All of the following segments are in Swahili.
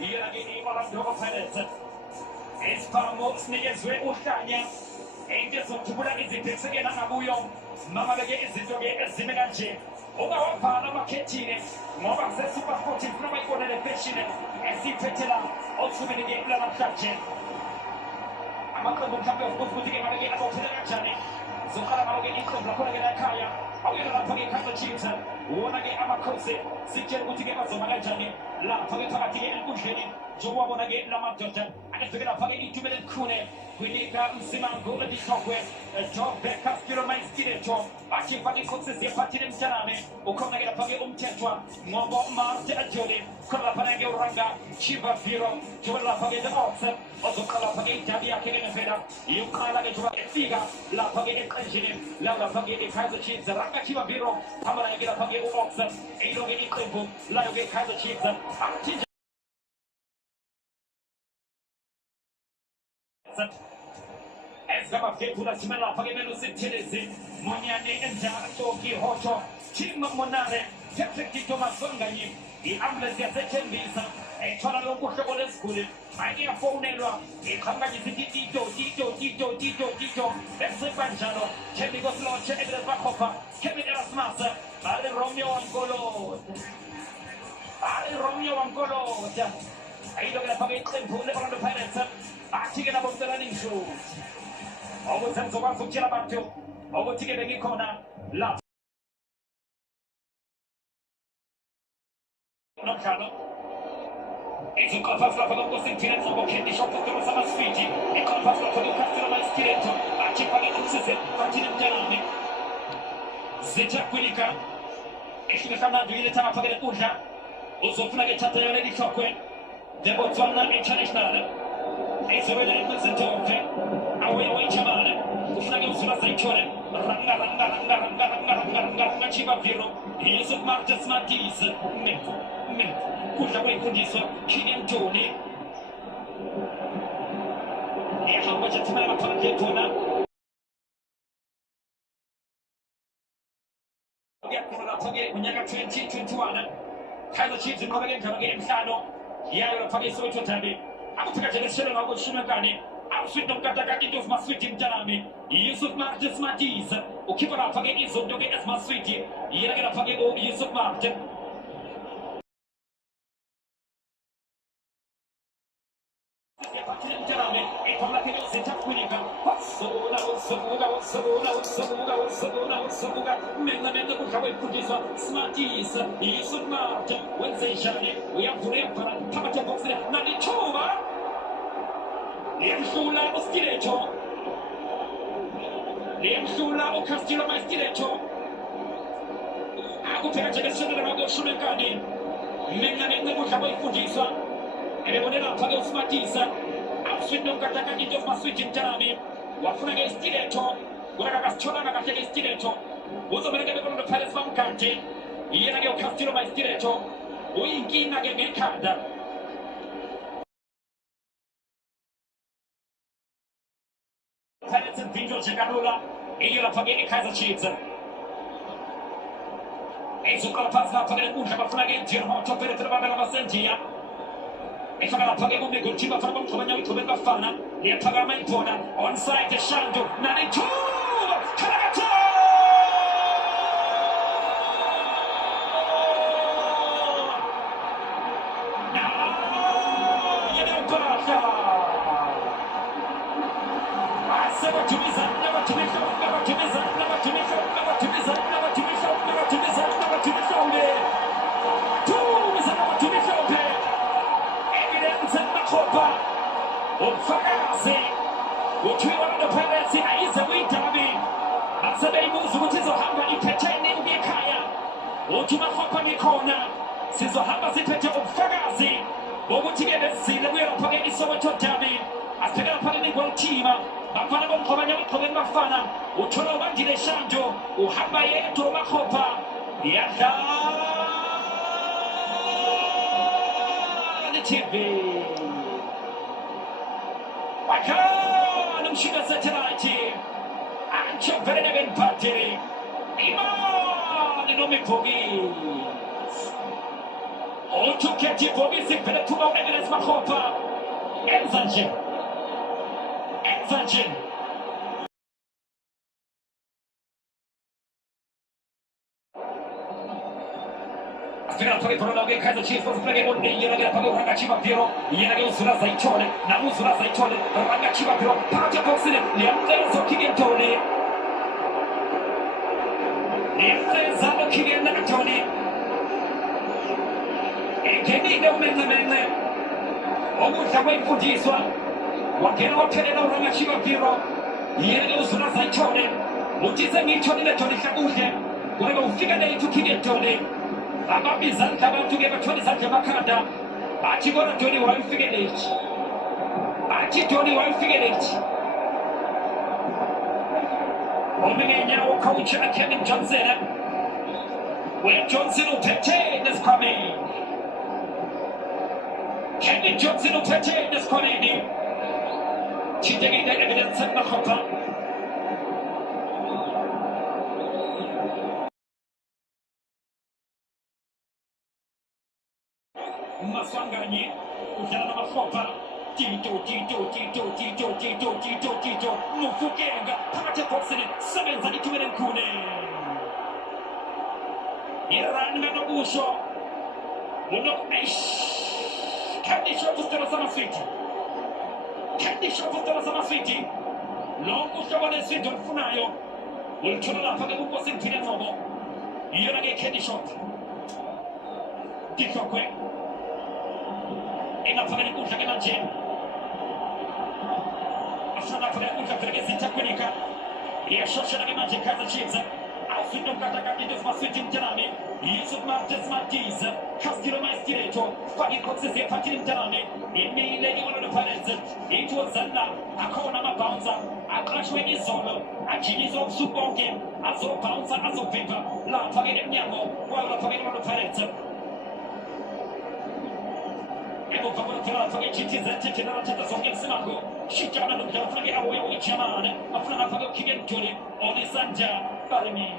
Yelagi Olandro Pirates. Espamos Niyazwe Ushanya. Angels of Tubula is the Pixie and Abuyo. Mama is the Doge as Zimenachi. Oga Wapa, Maketine. Mama says Super Sporting from my own elevation. And see Petela. Also in the game, Lama Traction. Amaka will come off both putting him again about Chani. Zokara Magani from the Korea Kaya. How you not forget Kaizer Chiefs? One again Amakose. Sicher Mutigama Zomalajani. La Pagati and Busheni. Joa Bonagate Lamatota. And figure out Pagani 2 minute Kune. We need Siman go to the top west. A job back up to my skill. Actually, Pagi Coxes, the party in Janame. Okonaga Pagi Tetra. Mobo Mars de Ajoli. Kalapanagio Ranga. Chiva Viro. Jola Pagi the Oxen. Also Kalapagi Tabia Kevin. You can't let it to a figure. La Pagi Engineer. La Pagi the Kaizer Chiefs. Ranga Chiva Viro. Hamana Pagi Oxen. Ado Equipment. La Kaizer Chiefs. As Gama Fetula Simela Pagamelo Sintilisi, Moniane and Toki Hocho, Tim Monare, Tepeki Thomas Songani, the Ambulance Second Visa, a Tonalo Bushable School, I get a phone error, a company Tito, that's a Banjano, Chemicals Launch, Evidence Bacopa, Chemicals Master, Ale Romeo and Golo, I don't have a claim to live on the Pirates. Acting about the running shoes. Always have the one for Chilabato. Over to get a corner. Love. No Carlo. It's a compass of the Sentinels of Candy Shop of the Summer Street. A compass of the customized skeleton. I keep on the Continent Jalani. Zeta Quilica. If you come out to the time for the Uja, also flag a tattoo lady Chokwe. The Botswana International. It's a really listen to okay. I will wait a minute. The flag of Sulas and Chore. Ranga Chiba Viro. He is a Marcus Matis. Push away for this one. King Tony. How much it's my Tona? When you got 2021, Kaizer Chiefs and Korean game, Sano. Yeah, Pagi Soweto Tabi. I'm going to share about Shimagani. I'm sweet of Kataka of my sweet in Janami. Yusuf Martis Matis. O keep on forget is of Doge as my sweetie. You're going to forget Yusuf Martin. Smarties, Yusuf Martin, Wednesday Shani, we have to remember Tamata Box, Manitoba. Liam Shula o Stiletto. Liam Shula o Castillo my Stiletto. I will take a second about the Shumakani. Menga the Bush away for Jesus. And everyone else Pago Smarties. I'm sweet no Kataka of my sweet in Janami. What for against Stiletto? What I was told about against Stiletto. Was a very good Palace Bank County. Yanagio Castillo by Stiletto. We give again Canada. Palace and Pinto Giganula. Ila Pagani Kaizer Chiefs. Ezuka Pazna Pagani Ushaba Flagin, German Topper Travana Sentia. If I Pagano Nego Chiba from Commander to Bafana, the Pagamentona, on side the Shando, Nanitu! Karato! Sizohamba zipete umfagazi wokuthikele zile kuya phakeni iSoweto Derby asikela phakeni kwelithima bafana bomkhobanya beqhobeni bafana uthola ubandile Shanjo uhamba yedwa makhopha yadlala TV wakana mshinda satellite ancho verene benpate imali nomiphoki Otuketi Bobisi Peletuma Evidence Makopa. Enzanjin. Enzanjin. Aspiratori pronoge Kaizer Chiefs play on yeraga pago ranga chiba piro yeraga usura zaichole na usura zaichole ranga chiba piro paja boxile liamze zo kigentole liamze zalo kigenda tole ekeni ndo menge omusha wefundiswa wakena watenena ranga chiba piro yeraga usura zaichole utize ngichole na tole shagushe wewe ufika na itu kigentole ababizana abantu bebatwaliza makanda akigona toni wabifigereki akitoni wabifigereki omenya coach Kevin Johnson when Johnson upete this coming Kevin Johnson upete this coming chitegenda evidence na khopa Maswanganye, ujana mafopa, Tito, Mufukenga, Pate Foxen, Seven Zanituan and Kune. Iran Manabusho, Munok Aish, Candy Shop of Terasama City. Candy Shop of Terasama City. Long Ushawan City of Funayo, will turn up the Bukos in Tinatomo. Yanagi Candy Shop. Dikokwe. Inafanya kuja kama je afana kwa kuja kwenye zitakwenda ya shosha na kama je Kaizer Chiefs afindo kataka kitu fasiti mtanani Yusuf Martinez kaskiro maestireto fagi kotsese fatini mtanani ile ni wana parents itu zanna akona mabouncer akrashwe ni solo akinizo suponge azo bouncer azo pepa la fagi mnyango wala fagi wana parents Ego favore tira fage chitiza chitira chita songe simako shikana no kala fage awe o chamane afuna fage kigen tole oni sanja parmi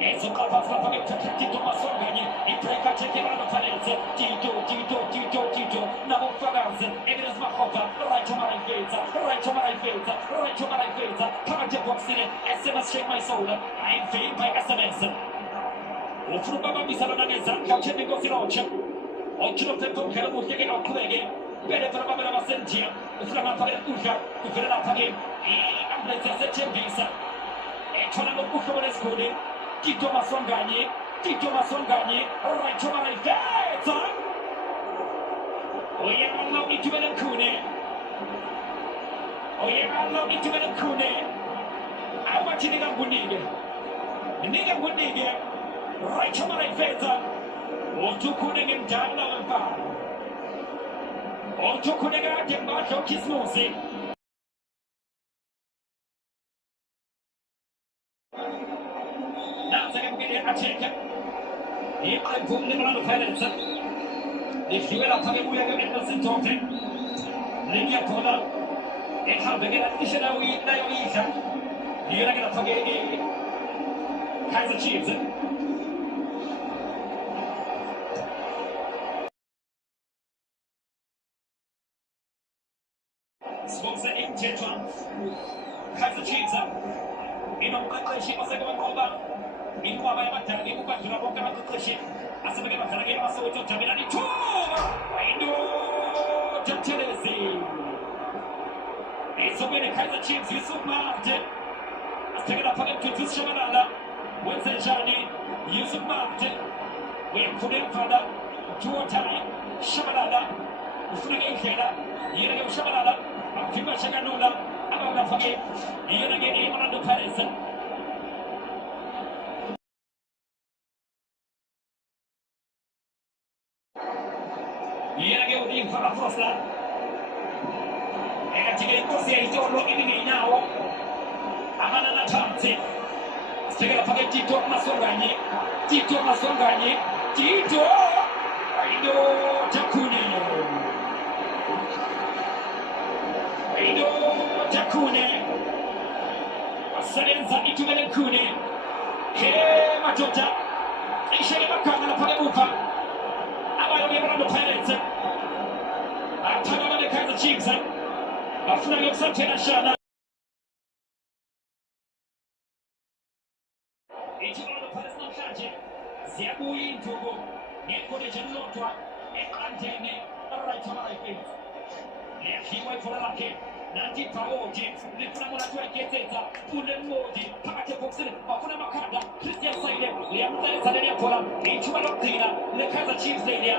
Ezo kapa fage tito masonganye ipreka cheke bana farenze tito na bo faganze evidence makopa right to my feza page boxine SMS shake my soul I feel by SMS Ufruba bisalo na neza kacheni go firocha ochino tempo kera mujege no kulege bere para baba na sentia uframa pare kuja uframa pare ambreza seche bisa etona go kushobora skole Tito Masonganye right to my feza Oye Allah itubele kune awati niga bunige Right to my feza otukune mtana mpa otukune gate mbacho kismusi na sasa mgeni acheka ipa vumbi na feza nikiwela pale buya kama sintoke lingia tola ekhabekela ishelawi nayo isha yera kana page Kaizer Chiefs Sponsor in Tetron, Kaizer Chiefs, in Omakleshi, Osaka Koba, in Wabata, in Ubatra, Okamaklashi, Asabaka, Soweto, Tamirani, I know Jantelesi. It's a winning Kaizer Chiefs, Yusuf Martin, has taken up again to Shamanada, Wednesday Journey, Yusuf Martin, we have put in further, Tuotani, Shamanada, Ufragi Keda, Yere Shamanada. Fiba Shaganula, Abba Fage, Yenagani, one of the Paris. Yenagani for a Frosta. And I think I don't look in me now. Amana Tanti. Still a Fage Tito Masongani, Tito, I know Takuni. Takune Salenza itubele kune He Majota bafuna yokusatera shana ekibalo palesi namhlanje ziyabuya iy'nduku ngekholeji elilodwa eqandeni right right liyadliwa ibhola lakhe nanti ibhawodi lifuna monati wayigetetsa ule mmodi phakathi ebhokisini bafuna amakhanda Christian Sayile liyamtsalisa leliya bhola ithuba lokugcina le-Kaizer Chiefs leliya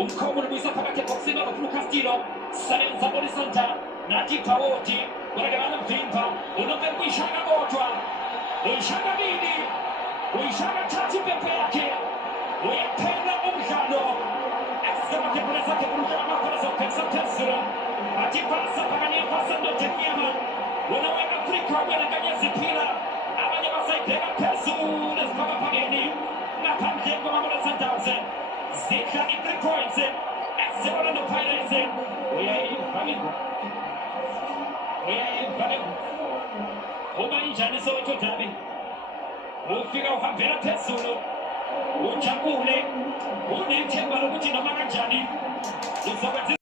umkhomo ulibuyisa phakathi ebhokisini bazofuna uCastillo salenza olisanta nanti ibhawodi kolakebana mvimba unombe kuyishaka kodwa uyishaka bili uyishaka thatha impepho yakhe uyaphela umdlalo ezisemakhephula zakhe kulutshela amakhona zokubhekisa phezulu athi phasa phakanye phasa ndodenyama wona we-Afrika ubelekanye ziphila abanye basayibheka phezulu eziphakaphakeni ngaphandle kwamabona Sundowns zidla i-3 points eziseOrlando Pirates uyayiva uma injani Soweto Derby ufika uhambela phezulu ujabule unethemba lokuthi noma kanjani uzokwenza